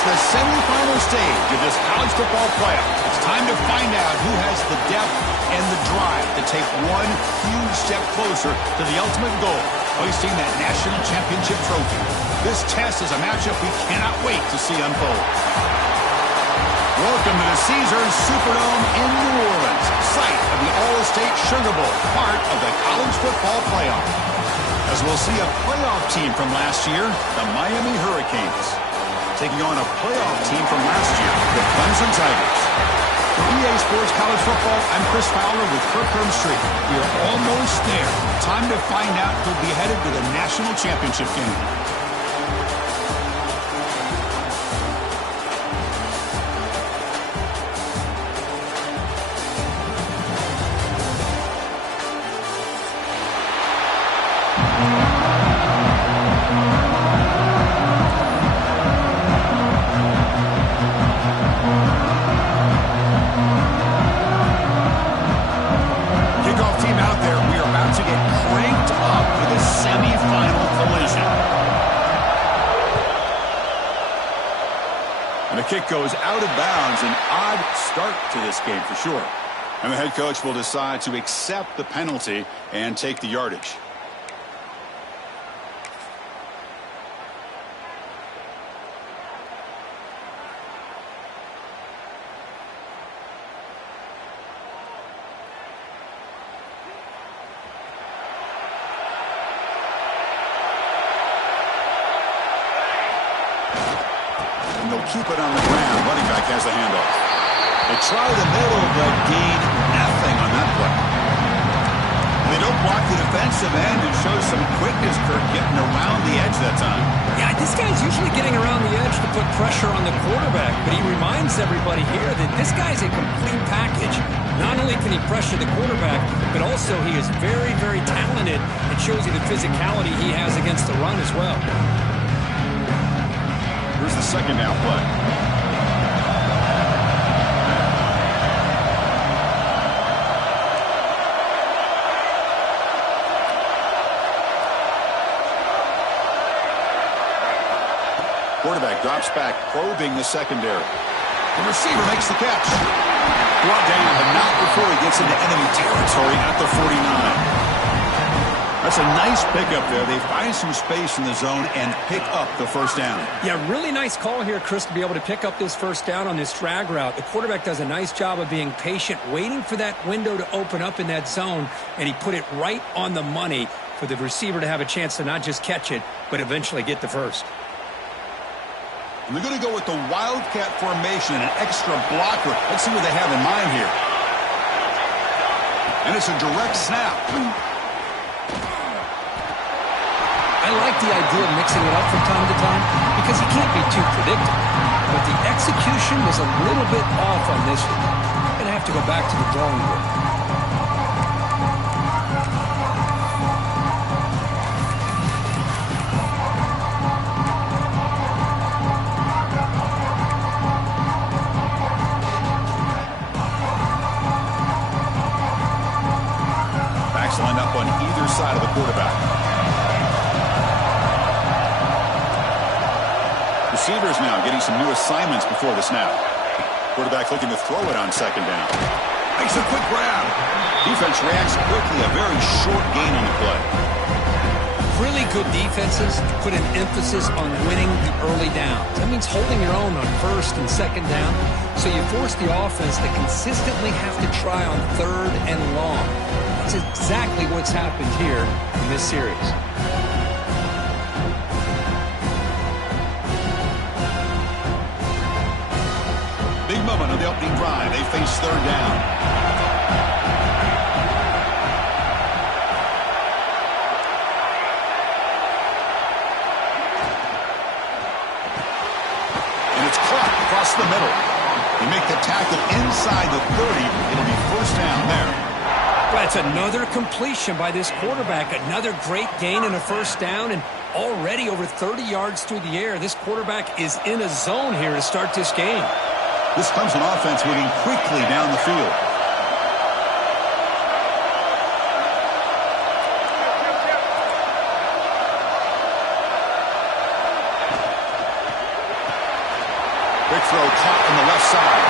It's the semifinal stage of this college football playoff. It's time to find out who has the depth and the drive to take one huge step closer to the ultimate goal, hoisting that national championship trophy. This test is a matchup we cannot wait to see unfold. Welcome to the Caesars Superdome in New Orleans, site of the All-State Sugar Bowl, part of the college football playoff. As we'll see a playoff team from last year, the Miami Hurricanes, taking on a playoff team from last year, the Clemson Tigers. For EA Sports College Football, I'm Chris Fowler with Kirk Herbstreit. We are almost there. Time to find out who'll be headed to the national championship game. Kick goes out of bounds. An odd start to this game for sure. And the head coach will decide to accept the penalty and take the yardage. Keep it on the ground. Running back has the handoff. They try the middle, but gain nothing on that play. They don't block the defensive end and show some quickness, Kirk, getting around the edge that time. Yeah, this guy's usually getting around the edge to put pressure on the quarterback, but he reminds everybody here that this guy's a complete package. Not only can he pressure the quarterback, but also he is very, very talented and shows you the physicality he has against the run as well. Here's the second down play. Quarterback drops back, probing the secondary. The receiver makes the catch. Brought down, but not before he gets into enemy territory at the 49. That's a nice pickup there. They find some space in the zone and pick up the first down. Yeah, really nice call here, Chris, to be able to pick up this first down on this drag route. The quarterback does a nice job of being patient, waiting for that window to open up in that zone, and he put it right on the money for the receiver to have a chance to not just catch it, but eventually get the first. And they're going to go with the Wildcat formation and an extra blocker. Let's see what they have in mind here. And it's a direct snap. I like the idea of mixing it up from time to time because he can't be too predictable. But the execution was a little bit off on this one. Going to have to go back to the drawing board. Backs line up on either side of the quarterback. Receivers now getting some new assignments before the snap. Quarterback looking to throw it on second down. Makes a quick grab. Defense reacts quickly. A very short gain on the play. Really good defenses put an emphasis on winning the early downs. That means holding your own on first and second down. So you force the offense to consistently have to try on third and long. That's exactly what's happened here in this series. Big moment on the opening drive. They face third down. And it's caught across the middle. They make the tackle inside the 30. It'll be first down there. Well, it's another completion by this quarterback. Another great gain and a first down, and already over 30 yards through the air. This quarterback is in a zone here to start this game. This Clemson offense moving quickly down the field. throw caught on the left side.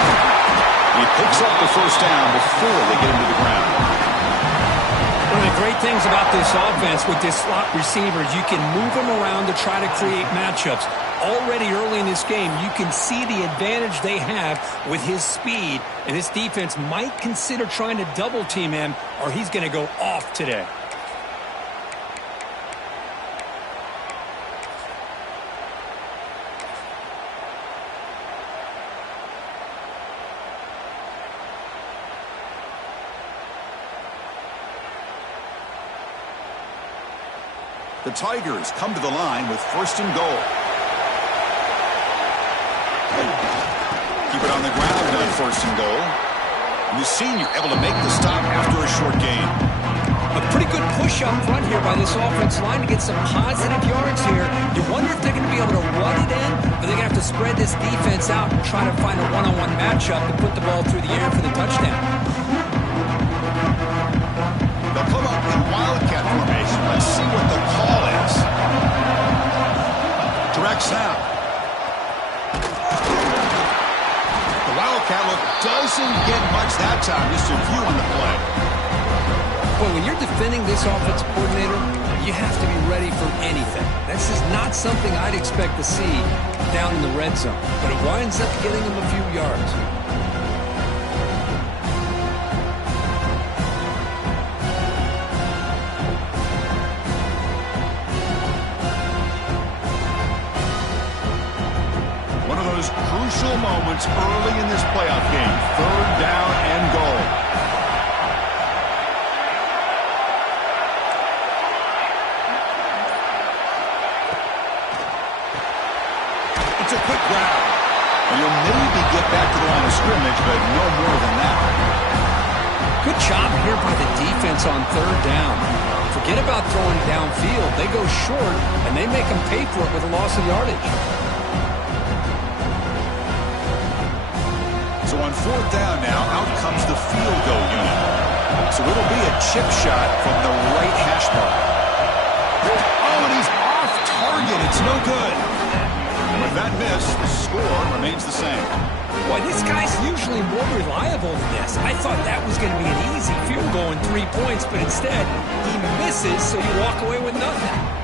He picks up the first down before they get him to the ground. One of the great things about this offense with this slot receiver, you can move them around to try to create matchups. Already early in this game, you can see the advantage they have with his speed, and this defense might consider trying to double team him, or he's going to go off today. The Tigers come to the line with first and goal. Keep it on the ground on first and goal. And the senior able to make the stop after a short gain. A pretty good push up front here by this offensive line to get some positive yards here. You wonder if they're going to be able to run it in, or they're going to have to spread this defense out and try to find a one-on-one matchup to put the ball through the air for the touchdown. They'll come up in Wildcat formation. Let's see what the call is. Direct snap. The Wildcat look doesn't get much that time. Just a few on the play. Well, when you're defending this offensive coordinator, you have to be ready for anything. This is not something I'd expect to see down in the red zone, but it winds up getting them a few yards. Crucial moments early in this playoff game. Third down and goal. It's a quick grab. And you'll maybe get back to the line of scrimmage, but no more than that. Good job here by the defense on third down. Forget about throwing downfield. They go short, and they make them pay for it with a loss of yardage. So on fourth down now, out comes the field goal unit. So it'll be a chip shot from the right hash mark. Oh, and he's off target. It's no good. And with that miss, the score remains the same. Boy, this guy's usually more reliable than this. I thought that was going to be an easy field goal in 3 points, but instead, he misses, so you walk away with nothing.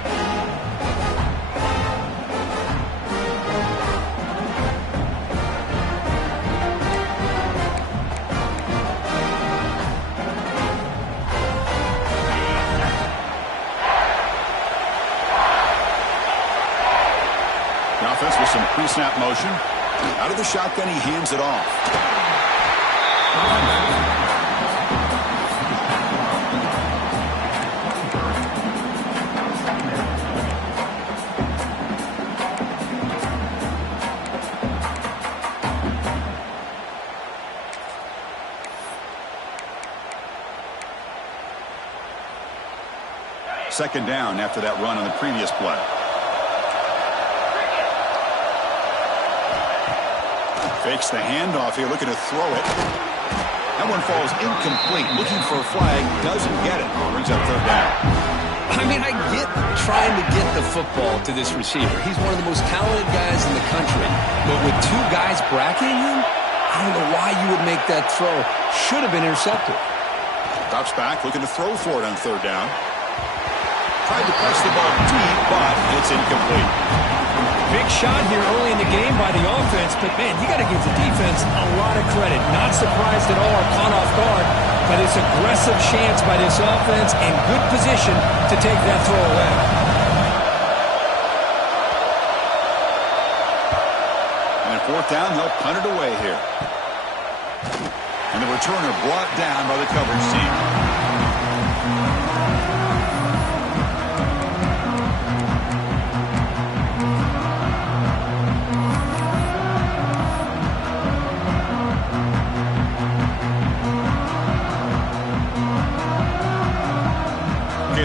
With some pre-snap motion. Out of the shotgun, he hands it off. Second down after that run on the previous play. Fakes the handoff here, looking to throw it. That one falls incomplete. Looking for a flag, doesn't get it. Brings up third down. I mean, I get trying to get the football to this receiver. He's one of the most talented guys in the country. But with two guys bracketing him, I don't know why you would make that throw. Should have been intercepted. Drops back, looking to throw for it on third down. Tried to press the ball deep, but it's incomplete. Big shot here early in the game by the offense, but man, you got to give the defense a lot of credit. Not surprised at all or caught off guard by this aggressive chance by this offense and good position to take that throw away. And at fourth down, they'll punt it away here. And the returner brought down by the coverage team.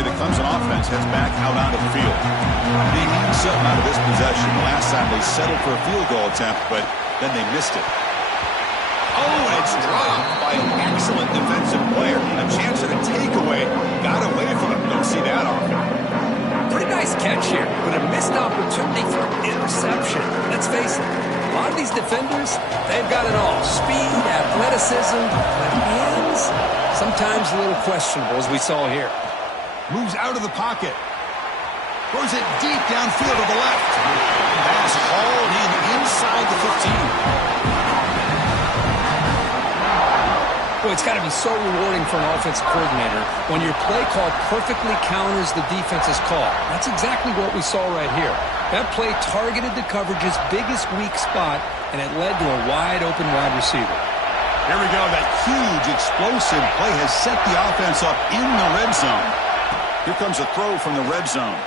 The Clemson offense heads back out onto the field. They need something out of this possession. Last time they settled for a field goal attempt, but then they missed it. Oh, and it's dropped by an excellent defensive player. A chance at a takeaway. Got away from him. Don't see that often. Pretty nice catch here, but a missed opportunity for an interception. Let's face it, a lot of these defenders, questionable, as we saw here. Moves out of the pocket. Throws it deep downfield to the left. Pass hauled in inside the 15. Well, it's got to be so rewarding for an offensive coordinator when your play call perfectly counters the defense's call. That's exactly what we saw right here. That play targeted the coverage's biggest weak spot, and it led to a wide-open wide receiver. Here we go. That huge, explosive play has set the offense up in the red zone. Here comes a throw from the red zone.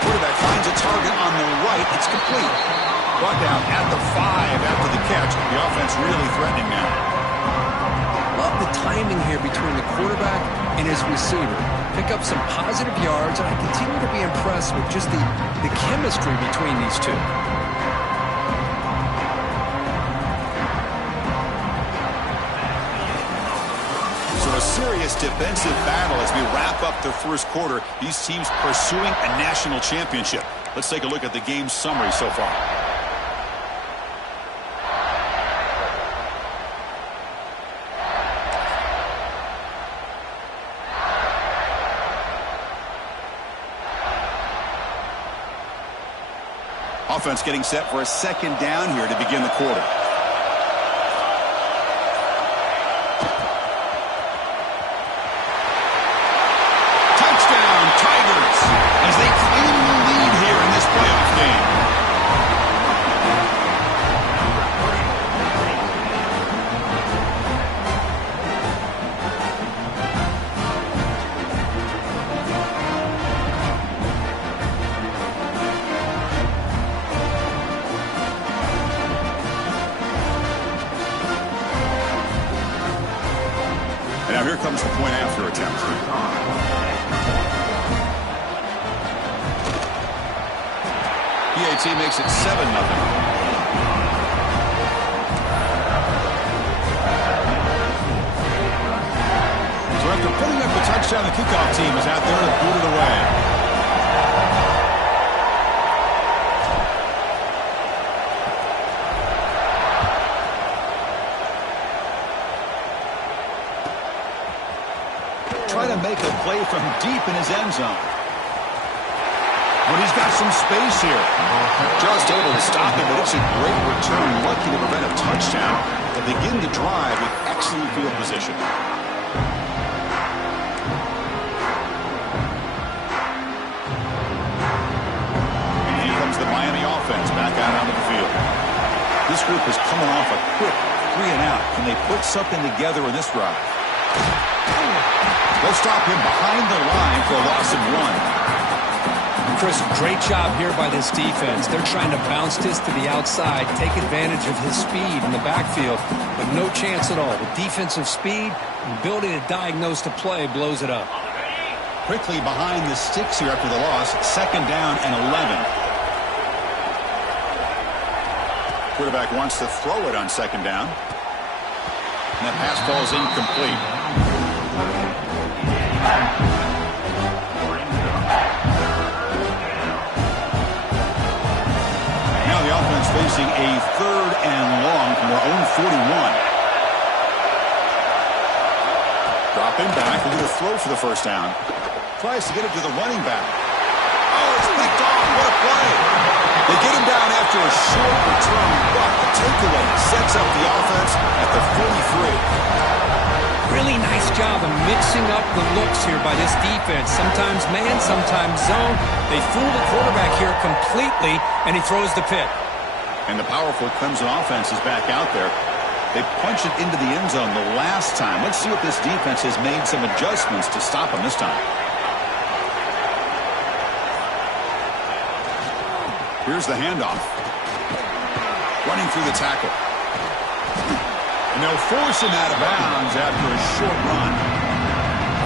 Quarterback finds a target on the right. It's complete. Brought down at the 5 after the catch. The offense really threatening now. Love the timing here between the quarterback and his receiver. Pick up some positive yards, and I continue to be impressed with just the chemistry between these two. So a serious defensive battle as we wrap up the first quarter. These teams pursuing a national championship. Let's take a look at the game summary so far. Offense getting set for a second down here to begin the quarter. Touchdown, Tigers, as they claim the lead here in this playoff game. Now here comes the point after attempt. PAT makes it 7-0. So after putting up the touchdown, the kickoff team is out there to boot it away. Try to make a play from deep in his end zone. But he's got some space here. Just able to stop it, but it's a great return. Lucky to prevent a touchdown. They begin the drive with excellent field position. And here comes the Miami offense back out onto the field. This group is coming off a quick 3-and-out. Can they put something together in this drive? They'll stop him behind the line for a loss of 1. Chris, great job here by this defense. They're trying to bounce this to the outside, take advantage of his speed in the backfield, but no chance at all. The defensive speed and ability to diagnose the play blows it up. Quickly behind the sticks here after the loss. Second down and 11. Quarterback wants to throw it on second down. And that pass falls incomplete. Now the offense facing a 3rd and long from their own 41. Dropping back, they're going to throw for the first down. Tries to get it to the running back. Oh, it's picked off. What a play. They get him down after a short return, but the takeaway sets up the offense at the 43. Really nice job of mixing up the looks here by this defense. Sometimes man, sometimes zone. They fool the quarterback here completely, and he throws the pick. And the powerful Clemson offense is back out there. They punched it into the end zone the last time. Let's see if this defense has made some adjustments to stop them this time. Here's the handoff. Running through the tackle. And they'll force him out of bounds after a short run.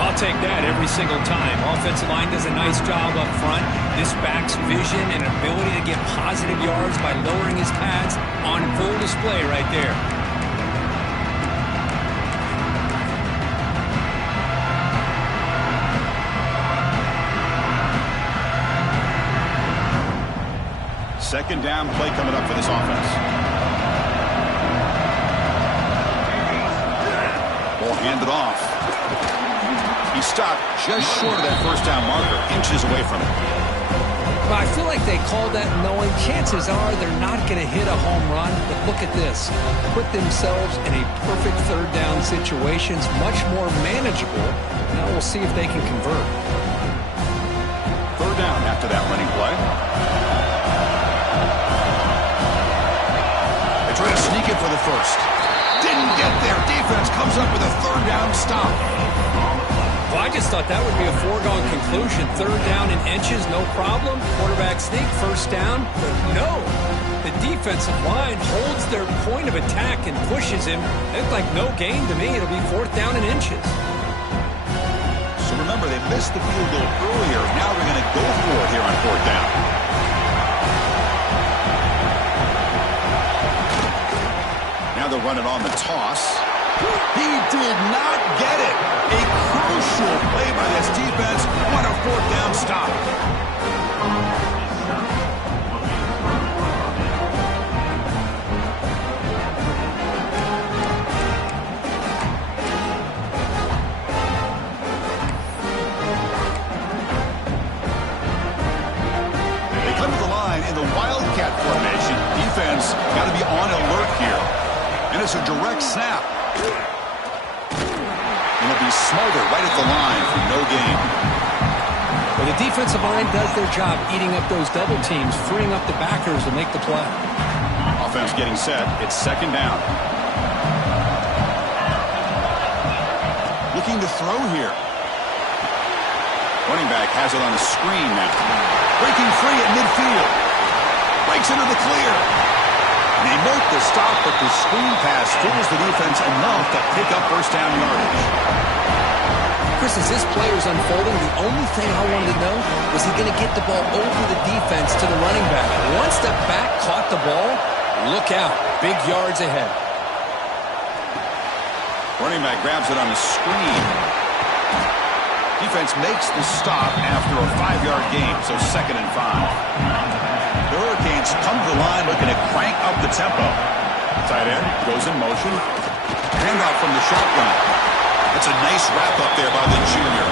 I'll take that every single time. Offensive line does a nice job up front. This back's vision and ability to get positive yards by lowering his pads on full display right there. Second down play coming up for this offense. Ball Hand it off. He stopped just short of that first down marker, inches away from it. Well, I feel like they called that knowing chances are they're not going to hit a home run. But look at this. Put themselves in a perfect third down situation. It's much more manageable. Now we'll see if they can convert. Third down after that running play. They try to sneak it for the first. Didn't get there. Defense comes up with a third down stop. Well, I just thought that would be a foregone conclusion. Third down in inches, no problem. Quarterback sneak, first down. But no. The defensive line holds their point of attack and pushes him. It looked like no gain to me. It'll be fourth down in inches. So remember, they missed the field goal earlier. Now they're going to go for it here on fourth down. Now they'll run it on the toss. He did not get it. A crucial play by this defense. What a fourth down stop. They come to the line in the Wildcat formation. Defense got to be on alert here. And it's a direct snap. And it'll be smothered right at the line for no gain. Well, the defensive line does their job eating up those double teams, freeing up the backers to make the play. Offense getting set. It's second down. Looking to throw here. Running back has it on a screen now. Breaking free at midfield. Breaks into the clear. And they make the stop, but the screen pass fools the defense enough to pick up first down yardage. Chris, as this play was unfolding, the only thing I wanted to know was he going to get the ball over the defense to the running back. Once the back caught the ball, look out. Big yards ahead. Running back grabs it on the screen. Defense makes the stop after a 5-yard gain, so 2nd and 5. The Hurricanes come to the line looking to crank up the tempo. Tight end goes in motion. Handoff from the shotgun. That's a nice wrap-up there by the junior.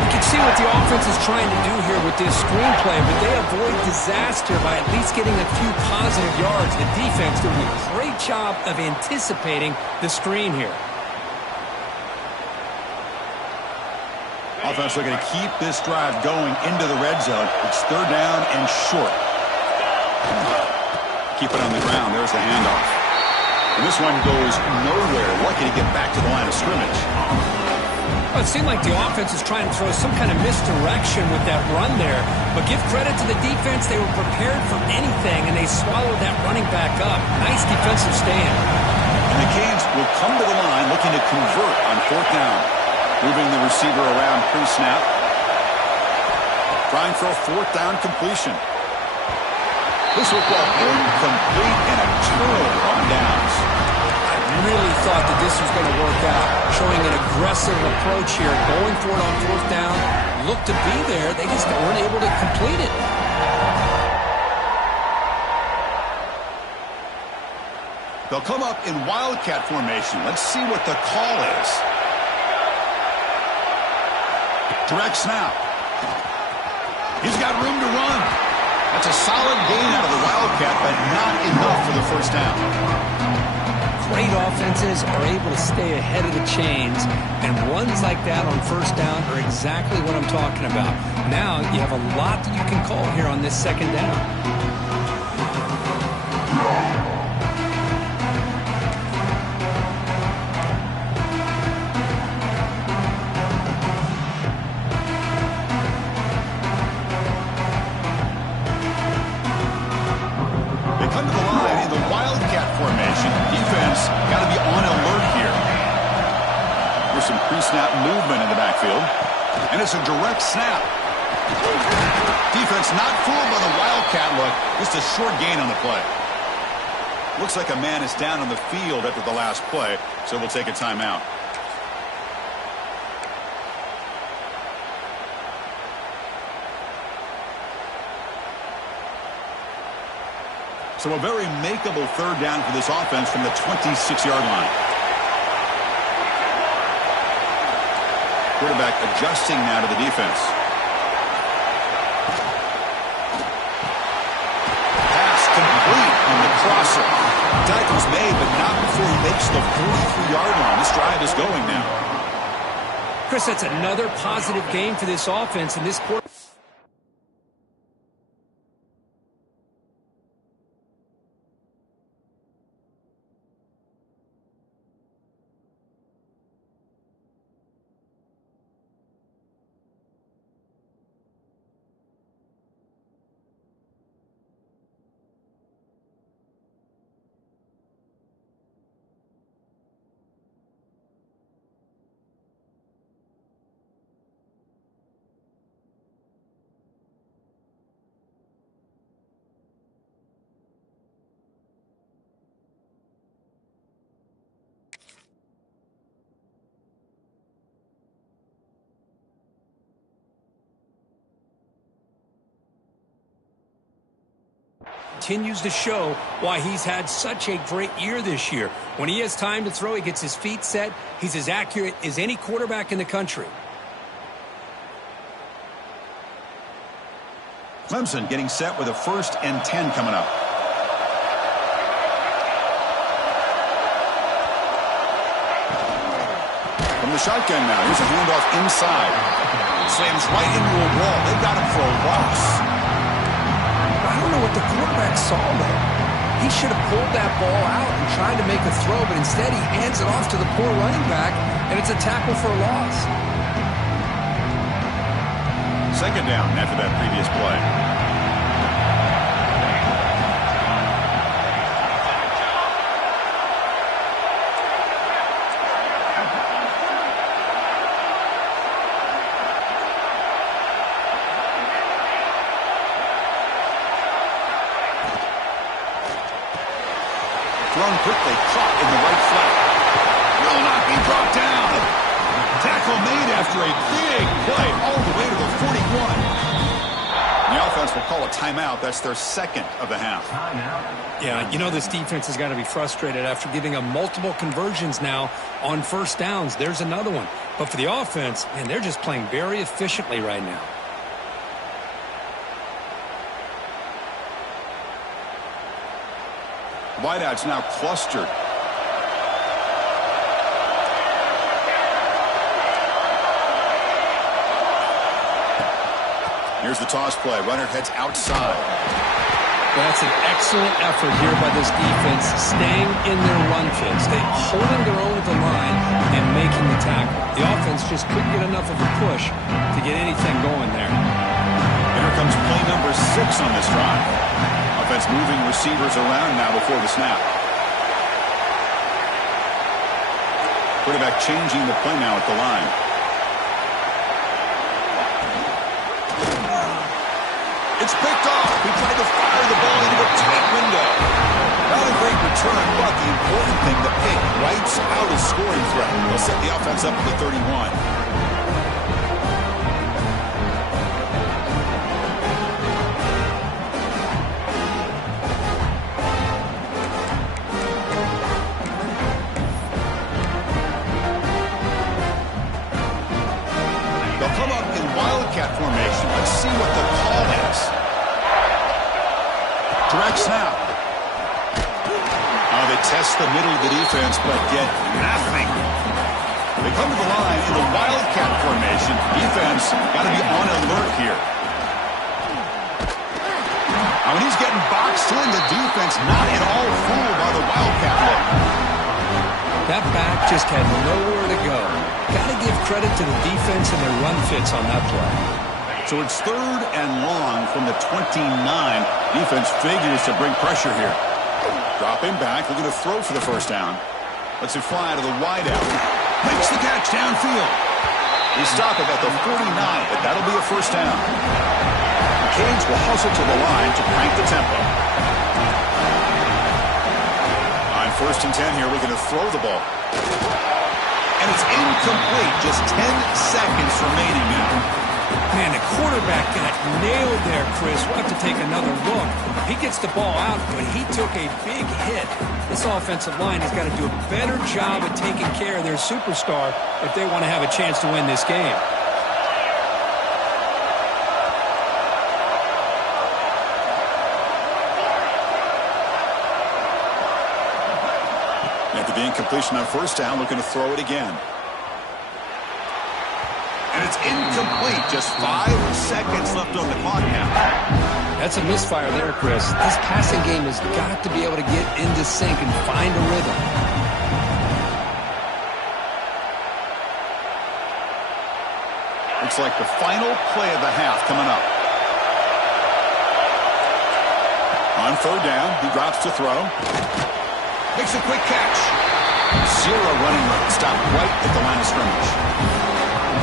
You can see what the offense is trying to do here with this screenplay, but they avoid disaster by at least getting a few positive yards. The defense doing a great job of anticipating the screen here. Offense looking to keep this drive going into the red zone. It's third down and short. Keep it on the ground. There's the handoff. And this one goes nowhere. Lucky to get back to the line of scrimmage. Well, it seemed like the offense is trying to throw some kind of misdirection with that run there. But give credit to the defense. They were prepared for anything, and they swallowed that running back up. Nice defensive stand. And the Canes will come to the line looking to convert on fourth down. Moving the receiver around pre-snap. Trying for a fourth down completion. This football incomplete and a turnover on downs. I really thought that this was going to work out. Showing an aggressive approach here. Going for it on fourth down. Looked to be there. They just weren't able to complete it. They'll come up in Wildcat formation. Let's see what the call is. Direct snap. He's got room to run. That's a solid gain out of the Wildcat, but not enough for the first down. Great offenses are able to stay ahead of the chains, and runs like that on first down are exactly what I'm talking about. Now you have a lot that you can call here on this second down. Got to be on alert here. There's some pre-snap movement in the backfield. And it's a direct snap. Defense not fooled by the Wildcat look. Just a short gain on the play. Looks like a man is down on the field after the last play, so we'll take a timeout. So a very makeable third down for this offense from the 26-yard line. Quarterback adjusting now to the defense. Pass complete on the crosser. Tackle's made, but not before he makes the 43-yard line. This drive is going now. Chris, that's another positive game for this offense in this quarter. Continues to show why he's had such a great year this year. When he has time to throw, he gets his feet set. He's as accurate as any quarterback in the country. Clemson getting set with a 1st and 10 coming up. From the shotgun now. Here's a handoff inside. Slams right into a wall. They got him for a loss. I don't know what the quarterback saw there. He should have pulled that ball out and tried to make a throw, but instead he hands it off to the poor running back, and it's a tackle for a loss. 2nd down after that previous play. Thrown quickly, caught in the right flat. Will not be brought down. Tackle made after a big play all the way to the 41. The offense will call a timeout. That's their 2nd of the half. Yeah, you know this defense has got to be frustrated after giving up multiple conversions now on 1st downs. There's another one. But for the offense, man, they're just playing very efficiently right now. Wideouts now clustered. Here's the toss play. Runner heads outside. That's an excellent effort here by this defense, staying in their run fits. They holding their own at the line and making the tackle. The offense just couldn't get enough of a push to get anything going there. Here comes play number 6 on this drive. Offense moving receivers around now before the snap. Quarterback changing the play now at the line. It's picked off. He tried to fire the ball into a tight window. Not a great return, but the important thing, the pick wipes out a scoring threat. They'll set the offense up at the 31. Formation. Let's see what the call is. Direct snap. Oh, they test the middle of the defense, but get nothing. They come to the line in the Wildcat formation. Defense got to be on alert here. Now, when he's getting boxed in, the defense not at all fooled by the Wildcat look. That back just had nowhere to go. Got to give credit to the defense and their run fits on that play. So it's 3rd and long from the 29. Defense figures to bring pressure here. Dropping back, looking to throw for the 1st down. Lets it fly to the wideout. Makes the catch downfield. They stop him at the 49, but that'll be a 1st down. The Canes will hustle to the line to crank the tempo. On 1st and 10 here, we're going to throw the ball. And it's incomplete. Just 10 seconds remaining now. Man, the quarterback got nailed there, Chris. We'll have to take another look. He gets the ball out, but he took a big hit. This offensive line has got to do a better job of taking care of their superstar if they want to have a chance to win this game. After the incompletion on first down, looking to throw it again. And it's incomplete. Just 5 seconds left on the clock now. That's a misfire there, Chris. This passing game has got to be able to get into sync and find a rhythm. Looks like the final play of the half coming up. On third down, he drops to throw. Makes a quick catch. 0 running room. Stopped right at the line of scrimmage.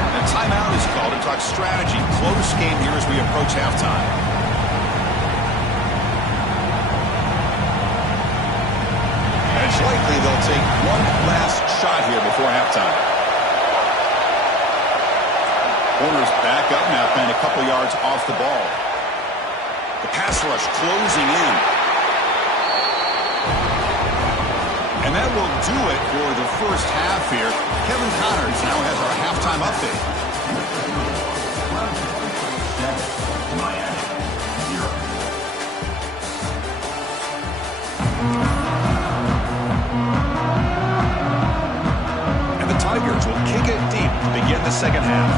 And a timeout is called to talk strategy. Close game here as we approach halftime. And it's likely they'll take one last shot here before halftime. Corners back up now, playing a couple yards off the ball. The pass rush closing in. And that will do it for the first half here. Kevin Connors now has our halftime update. And the Tigers will kick it deep to begin the second half.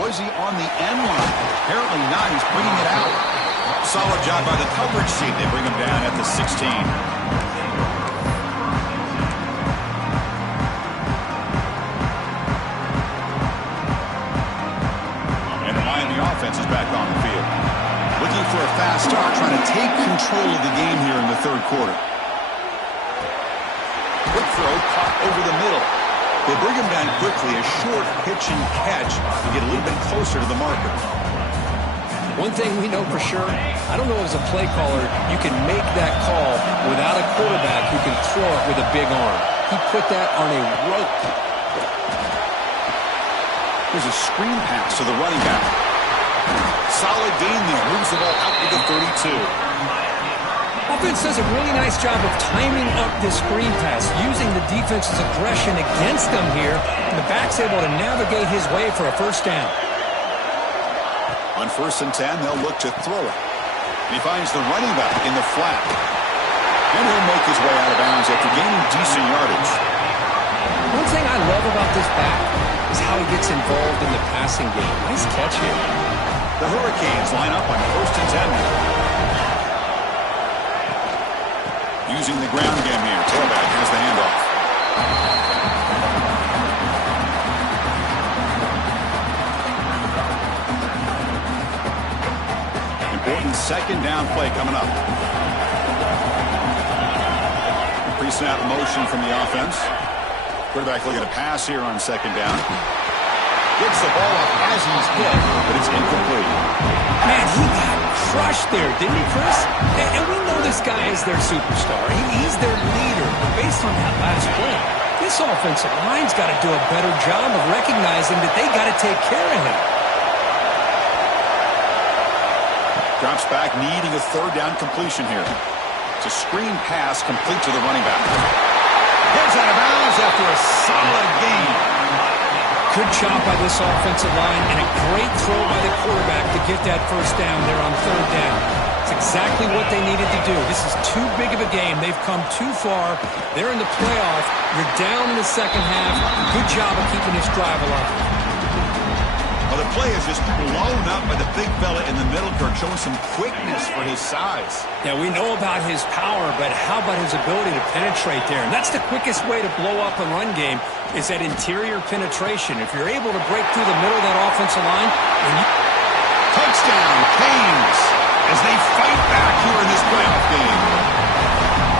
Was he on the end line? Apparently not. He's bringing it out. Solid job by the coverage team. They bring him down at the 16. And the Miami offense is back on the field. Looking for a fast start, trying to take control of the game here in the third quarter. Quick throw, caught over the middle. They bring him down quickly, a short pitch and catch to get a little bit closer to the marker. One thing we know for sure, I don't know as a play caller, you can make that call without a quarterback who can throw it with a big arm. He put that on a rope. Here's a screen pass to the running back. Solid gain there, moves the ball out to the 32. Offense does a really nice job of timing up this screen pass, using the defense's aggression against them here, and the back's able to navigate his way for a first down. On 1st and 10, they'll look to throw it. He finds the running back in the flat. And he'll make his way out of bounds after gaining decent yardage. One thing I love about this back is how he gets involved in the passing game. Nice catch here. The Hurricanes line up on 1st and 10. Using the ground game here. Tailback has the handoff. Important second down play coming up. Pre-snap motion from the offense. Quarterback looking to pass here on second down. Gets the ball up as he's hit, but it's incomplete. Man, he got crushed there, didn't he, Chris? And we know this guy is their superstar. He's their leader. But based on that last play, this offensive line's got to do a better job of recognizing that they got to take care of him. Drops back, needing a third down completion here. It's a screen pass complete to the running back. Goes out of bounds after a solid gain. Good job by this offensive line and a great throw by the quarterback to get that first down there on third down. It's exactly what they needed to do. This is too big of a game. They've come too far. They're in the playoff. You're down in the second half. Good job of keeping this drive alive. Well, the play is just blown up by the big fella in the middle, Kirk, showing some quickness for his size. Yeah, we know about his power, but how about his ability to penetrate there? And that's the quickest way to blow up a run game is that interior penetration. If you're able to break through the middle of that offensive line, touchdown, Canes, as they fight back here in this playoff game.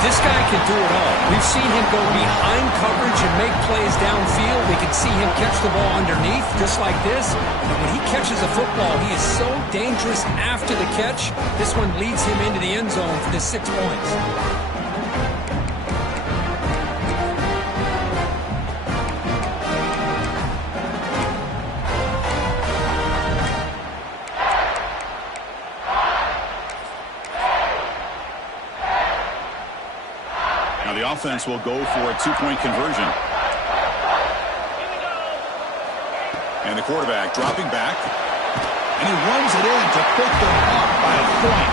This guy can do it all. We've seen him go behind coverage and make plays downfield. We can see him catch the ball underneath just like this. And when he catches a football, he is so dangerous after the catch. This one leads him into the end zone for the 6 points. The offense will go for a 2-point conversion. And the quarterback dropping back. And he runs it in to pick them up by a point.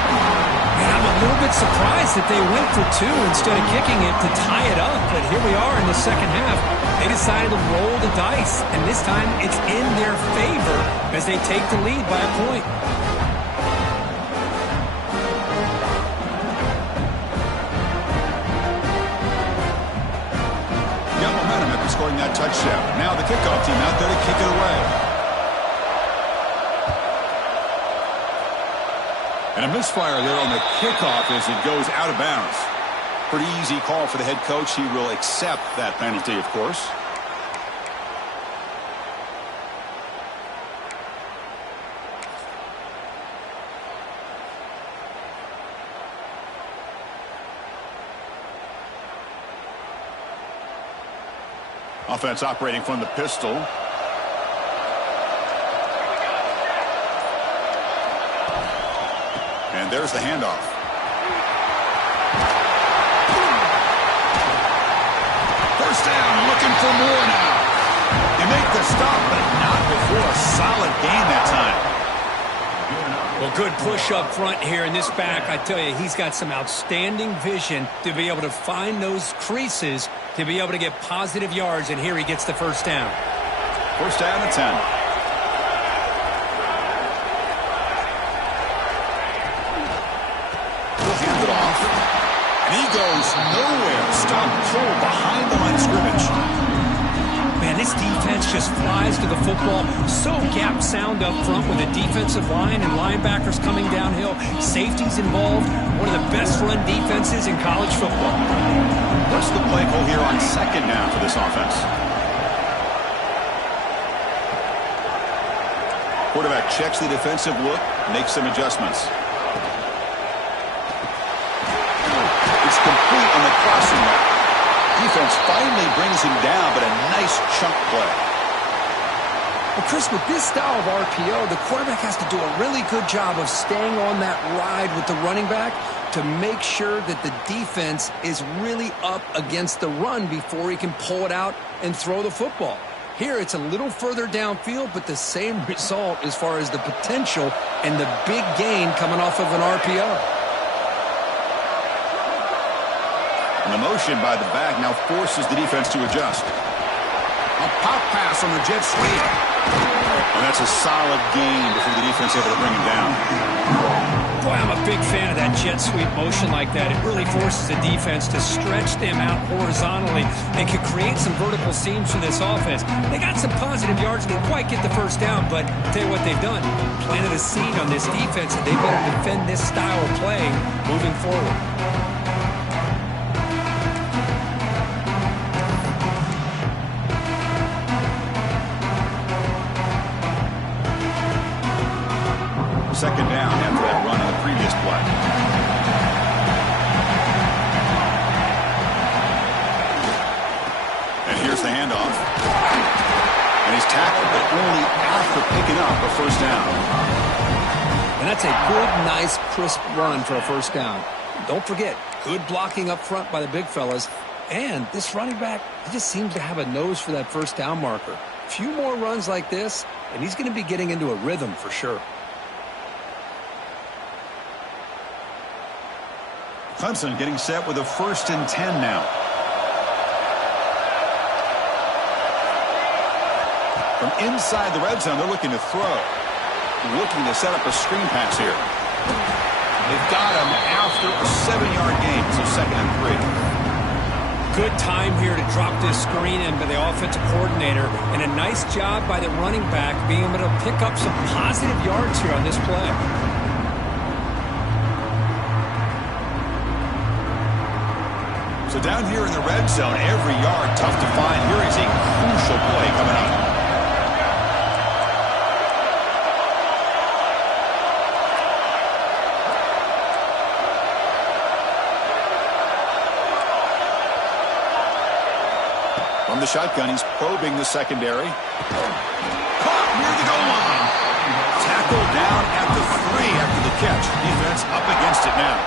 And I'm a little bit surprised that they went for 2 instead of kicking it to tie it up. But here we are in the second half. They decided to roll the dice. And this time it's in their favor as they take the lead by a point. Scoring that touchdown. Now the kickoff team out there to kick it away. And a misfire there on the kickoff as it goes out of bounds. Pretty easy call for the head coach. He will accept that penalty, of course. Offense operating from the pistol. And there's the handoff. First down, looking for more now. They make the stop, but not before a solid gain that time. Well, good push up front here in this back. I tell you, he's got some outstanding vision to be able to find those creases to be able to get positive yards, and here he gets the first down. First down at 10. He'll hand it off. And he goes nowhere. Stop pull behind the line of scrimmage. Man, this defense just flies to the football. So gap sound up front with a defensive line and linebackers coming downhill. Safeties involved. One of the best run defenses in college football. What's the play call here on second down for this offense? Quarterback checks the defensive look, makes some adjustments. It's complete on the crossing route. Defense finally brings him down, but a nice chunk play. Well, Chris, with this style of RPO, the quarterback has to do a really good job of staying on that ride with the running back to make sure that the defense is really up against the run before he can pull it out and throw the football. Here, it's a little further downfield, but the same result as far as the potential and the big gain coming off of an RPO. And the motion by the back now forces the defense to adjust. A pop pass on the jet sweep. And that's a solid gain before the defense able to bring him down. Boy, I'm a big fan of that jet sweep motion like that. It really forces the defense to stretch them out horizontally and can create some vertical seams for this offense. They got some positive yards and didn't quite get the first down, but I'll tell you what they've done. Planted a seed on this defense, and they better defend this style of play moving forward. Second down after that run on the previous play. And here's the handoff. And he's tackled, but only after picking up a first down. And that's a good, nice, crisp run for a first down. Don't forget, good blocking up front by the big fellas. And this running back, he just seems to have a nose for that first down marker. A few more runs like this, and he's going to be getting into a rhythm for sure. Clemson getting set with a 1st and 10 now. From inside the red zone, they're looking to throw. Looking to set up a screen pass here. They've got him after a 7-yard gain, so 2nd and 3. Good time here to drop this screen in by the offensive coordinator, and a nice job by the running back being able to pick up some positive yards here on this play. So down here in the red zone, every yard tough to find. Here is a crucial play coming up. From the shotgun, he's probing the secondary. Caught near the goal line. Tackled down at the 3 after the catch. Defense up against it now.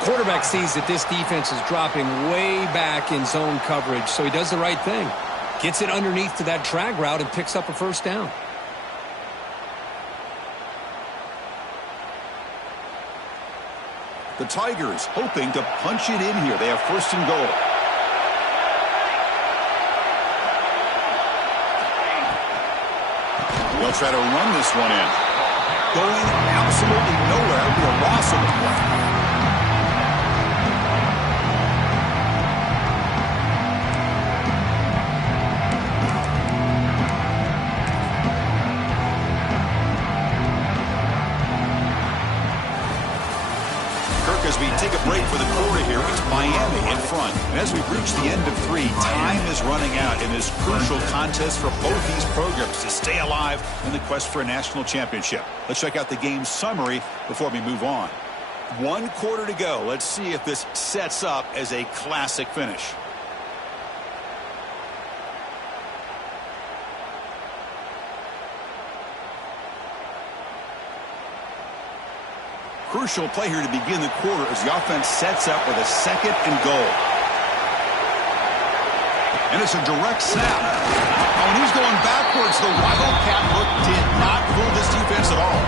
Quarterback sees that this defense is dropping way back in zone coverage, so he does the right thing. Gets it underneath to that drag route and picks up a first down. The Tigers hoping to punch it in here. They have first and goal. They'll try to run this one in. Going absolutely nowhere. It'll be a loss of the play. As we take a break for the quarter here, it's Miami in front. And as we reach the end of 3, time is running out in this crucial contest for both these programs to stay alive in the quest for a national championship. Let's check out the game summary before we move on. 1 quarter to go. Let's see if this sets up as a classic finish. Crucial play here to begin the quarter as the offense sets up with a second and goal. And it's a direct snap. Oh, and he's going backwards. The Wildcat look did not fool this defense at all.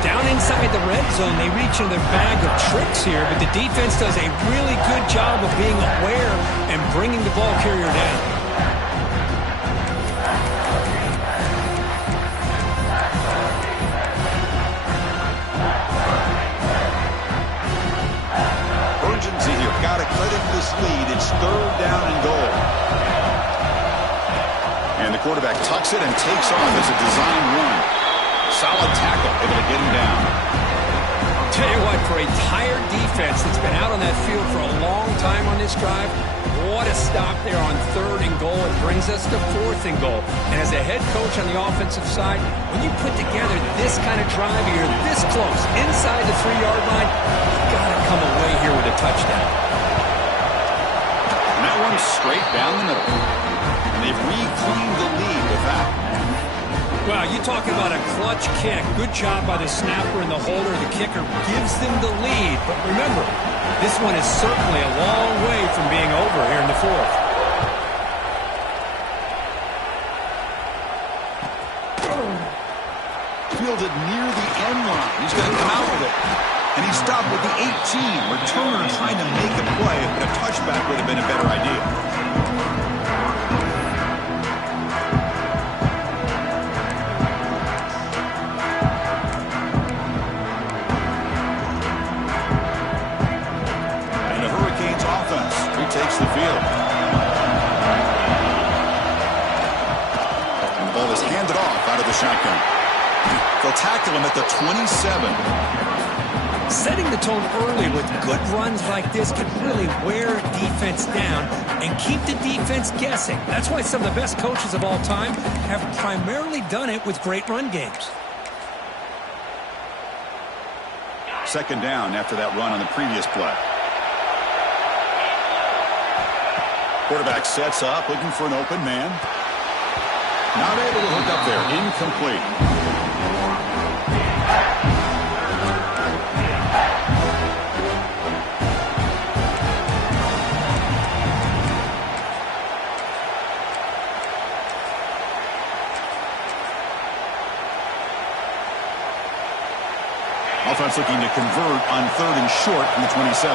Down inside the red zone, they reach in their bag of tricks here, but the defense does a really good job of being aware and bringing the ball carrier down. Got to cut into this lead. It's 3rd down and goal. And the quarterback tucks it and takes off as a design run. Solid tackle, able to get him down. Tell you what, for a tired defense that's been out on that field for a long time on this drive, what a stop there on 3rd and goal. It brings us to 4th and goal. And as a head coach on the offensive side, when you put together this kind of drive, you're this close inside the 3-yard line, you got to come away here with a touchdown. That one straight down the middle. And they've reclaimed the lead with that. Well, you talk about a clutch kick. Good job by the snapper and the holder. The kicker gives them the lead. But remember, this one is certainly a long way from being over here in the 4th. Fielded near the end line. He's going to come out with it. And he stopped with the 18. Returner trying to make a play, but a touchback would have been a better idea. And the Hurricanes offense retakes the field. And the ball is handed off out of the shotgun. They'll tackle him at the 27. Setting the tone early with good runs like this can really wear defense down and keep the defense guessing. That's why some of the best coaches of all time have primarily done it with great run games. 2nd down after that run on the previous play. Quarterback sets up, looking for an open man. Not able to hook up there. Incomplete. Offense looking to convert on 3rd and short from the 27.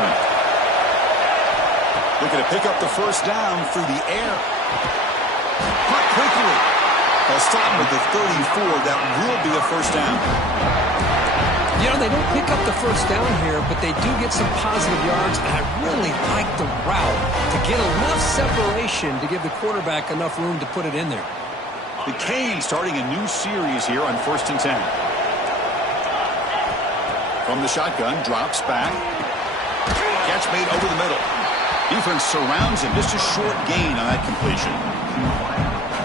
Looking to pick up the first down through the air. Caught quickly. They'll stop with the 34. That will be a first down. You know, they don't pick up the first down here, but they do get some positive yards, and I really like the route to get enough separation to give the quarterback enough room to put it in there. The Canes starting a new series here on 1st and 10. From the shotgun, drops back. Catch made over the middle. Defense surrounds him. Just a short gain on that completion.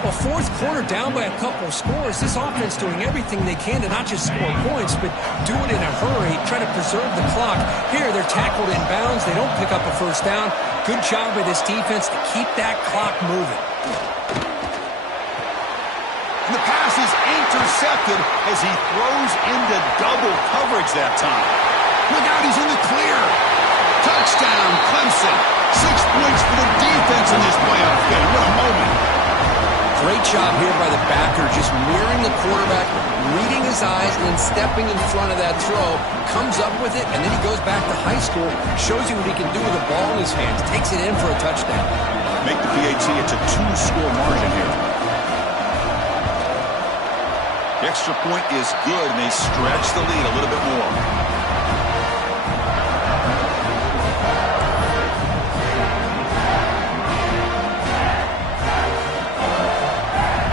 Well, fourth quarter down by a couple of scores. This offense doing everything they can to not just score points, but do it in a hurry, try to preserve the clock. Here, they're tackled in bounds. They don't pick up a first down. Good job by this defense to keep that clock moving. And the pass is intercepted as he throws into double coverage that time. Look out, he's in the clear. Touchdown, Clemson. 6 points for the defense in this playoff game. What a moment. Great job here by the backer, just mirroring the quarterback, reading his eyes, and then stepping in front of that throw, comes up with it, and then he goes back to high school, shows you what he can do with the ball in his hands, takes it in for a touchdown. Make the PAT, it's a 2-score margin here. The extra point is good, and they stretch the lead a little bit more.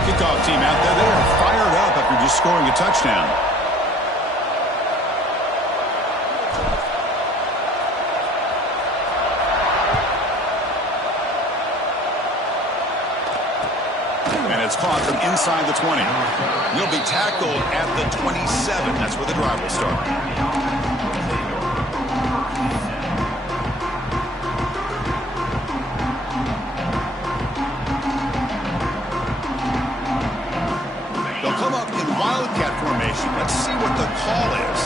Kickoff team out there, they are fired up after just scoring a touchdown. And it's caught from inside the 20. He'll be tackled at the 27. That's where the drive will start. Come up in wildcat formation. Let's see what the call is.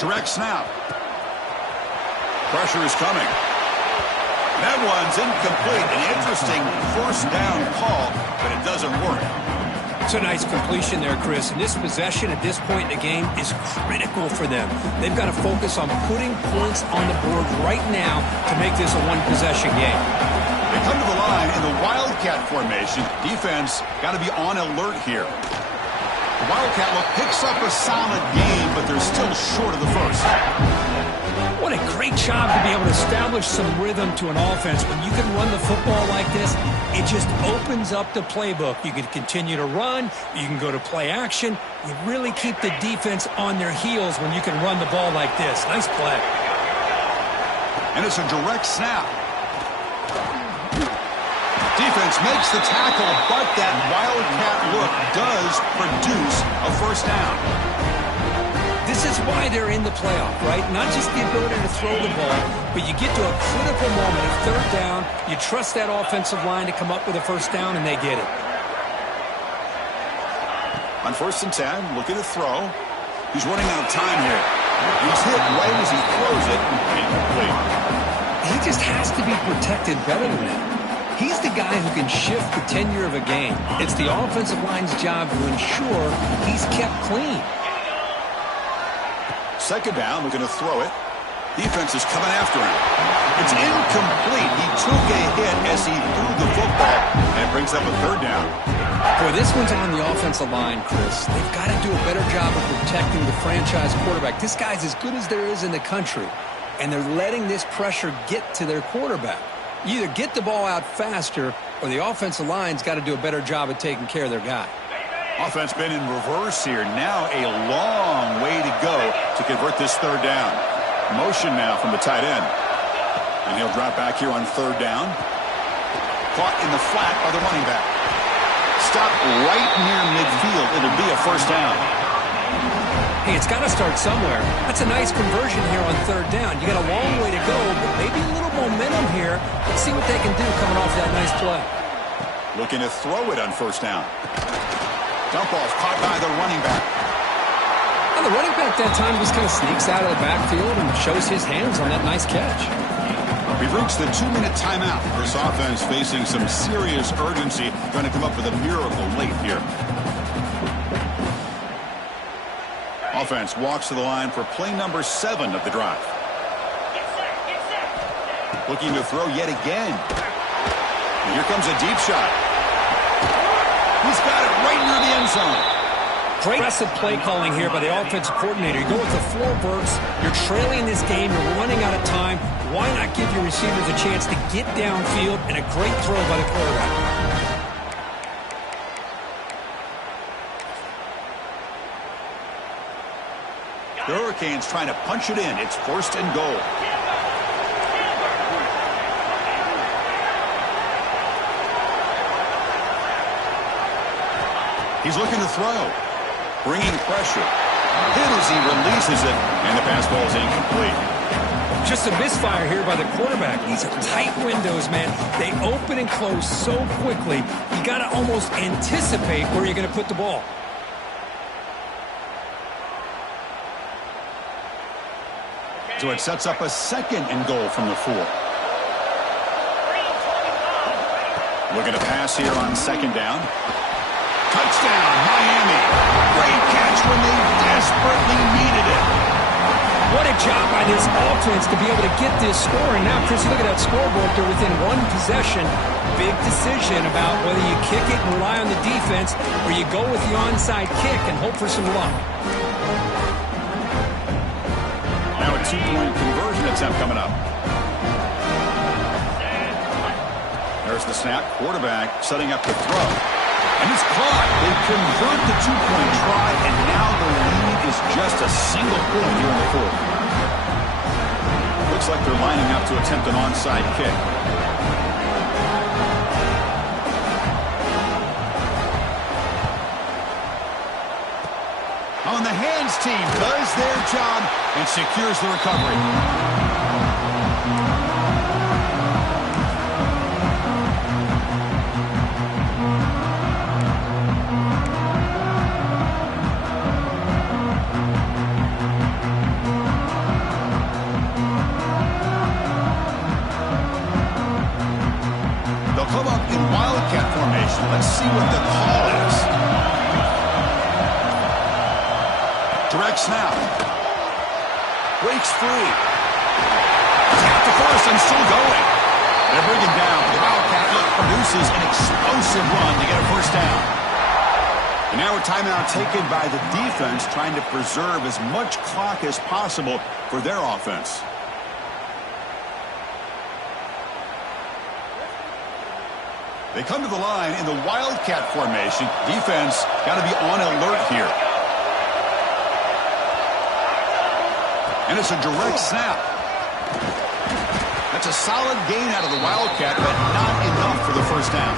Direct snap. Pressure is coming. That one's incomplete. An interesting first down call, but it doesn't work. It's a nice completion there, Chris. And this possession at this point in the game is critical for them. They've got to focus on putting points on the board right now to make this a one-possession game. They come to the line in the wildcat formation. Defense got to be on alert here. The wildcat look picks up a solid game, but they're still short of the first. What a great job to be able to establish some rhythm to an offense. When you can run the football like this, it just opens up the playbook. You can continue to run. You can go to play action. You really keep the defense on their heels when you can run the ball like this. Nice play. And it's a direct snap. Defense makes the tackle, but that wildcat look does produce a first down. This is why they're in the playoff, right? Not just the ability to throw the ball, but you get to a critical moment of third down. You trust that offensive line to come up with a first down, and they get it. On 1st and 10, looking to throw. He's running out of time here. He's hit right as he throws it. Incomplete. He just has to be protected better than that. He's the guy who can shift the tenure of a game. It's the offensive line's job to ensure he's kept clean. Second down, looking to throw it. Defense is coming after him. It's incomplete. He took a hit as he threw the football, and it brings up a third down. Boy, this one's on the offensive line, Chris. They've got to do a better job of protecting the franchise quarterback. This guy's as good as there is in the country, and they're letting this pressure get to their quarterback. You either get the ball out faster, or the offensive line's got to do a better job of taking care of their guy. Offense been in reverse here. Now a long way to go to convert this third down. Motion now from the tight end. And he'll drop back here on third down. Caught in the flat by the running back. Stop right near midfield. It'll be a first down. Hey, it's got to start somewhere. That's a nice conversion here on third down. You got a long way to go, but maybe a little momentum here. Let's see what they can do coming off that nice play. Looking to throw it on first down. Dump off caught by the running back. Well, the running back that time just kind of sneaks out of the backfield and shows his hands on that nice catch. We've reached the 2-minute timeout. This offense facing some serious urgency, trying to come up with a miracle late here. Offense walks to the line for play number 7 of the drive. Looking to throw yet again. And here comes a deep shot. He's got it right near the end zone. Great aggressive play calling here by the offensive coordinator. You go with the 4 verts. You're trailing this game. You're running out of time. Why not give your receivers a chance to get downfield, and a great throw by the quarterback. The Hurricanes trying to punch it in. It's 1st and goal. He's looking to throw. Bringing pressure. Hit as he releases it, and the pass ball is incomplete. Just a misfire here by the quarterback. These are tight windows, man. They open and close so quickly. You got to almost anticipate where you're going to put the ball. So it sets up a 2nd and goal from the 4. Looking to pass here on 2nd down. Touchdown, Miami. Great catch when they desperately needed it. What a job by this offense to be able to get this score. And now, Chris, you look at that scoreboard. They're within 1 possession. Big decision about whether you kick it and rely on the defense or you go with the onside kick and hope for some luck. Now a 2-point conversion attempt coming up. There's the snap. Quarterback setting up the throw. And it's caught. They convert the 2-point try, and now the lead is just a single point here in the 4th. Looks like they're lining up to attempt an onside kick. On the hands team does their job and secures the recovery. Come up in wildcat formation. Let's see what the call is. Direct snap. Breaks free. Tap the first and still going. They're bringing down. The wildcat look produces an explosive run to get a 1st down. And now a timeout taken by the defense, trying to preserve as much clock as possible for their offense. They come to the line in the wildcat formation. Defense got to be on alert here. And it's a direct snap. That's a solid gain out of the wildcat, but not enough for the 1st down.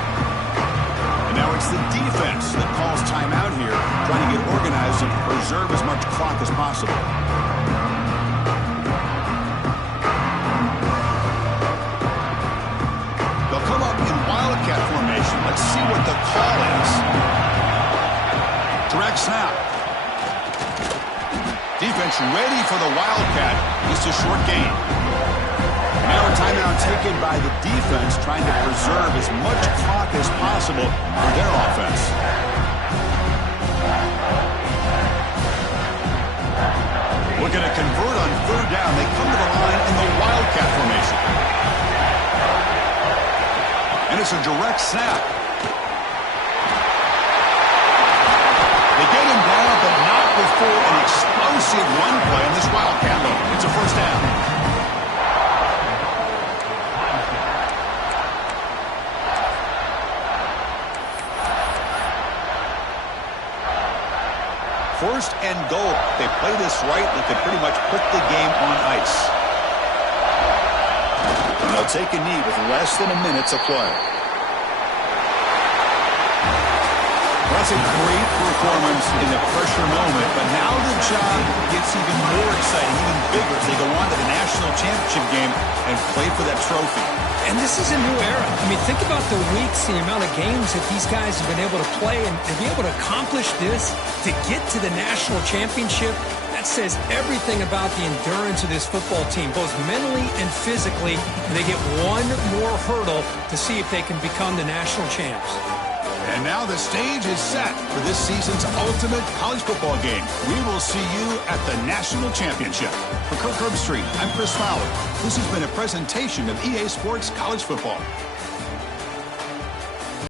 And now it's the defense that calls timeout here, trying to get organized and preserve as much clock as possible. Formation. Let's see what the call is. Direct snap. Defense ready for the wildcat. Just a short gain. Now a timeout taken by the defense, trying to preserve as much clock as possible for their offense. Looking to convert on 3rd down. They come to the line in the wildcat formation. And it's a direct snap. They get him down, but not before an explosive run play on this wildcat look. It's a 1st down. First and goal. They play this right, they could pretty much put the game on ice. And they'll take a knee with less than a minute to play. That's a great performance in the pressure moment, but now the job gets even more exciting, even bigger as they go on to the national championship game and play for that trophy. And this is a new era. I mean, think about the weeks, the amount of games that these guys have been able to play, and to be able to accomplish this, to get to the national championship, that says everything about the endurance of this football team, both mentally and physically. And they get one more hurdle to see if they can become the national champs. And now the stage is set for this season's ultimate college football game. We will see you at the national championship. For Kirk Herbstreit, I'm Chris Fowler. This has been a presentation of EA Sports College Football.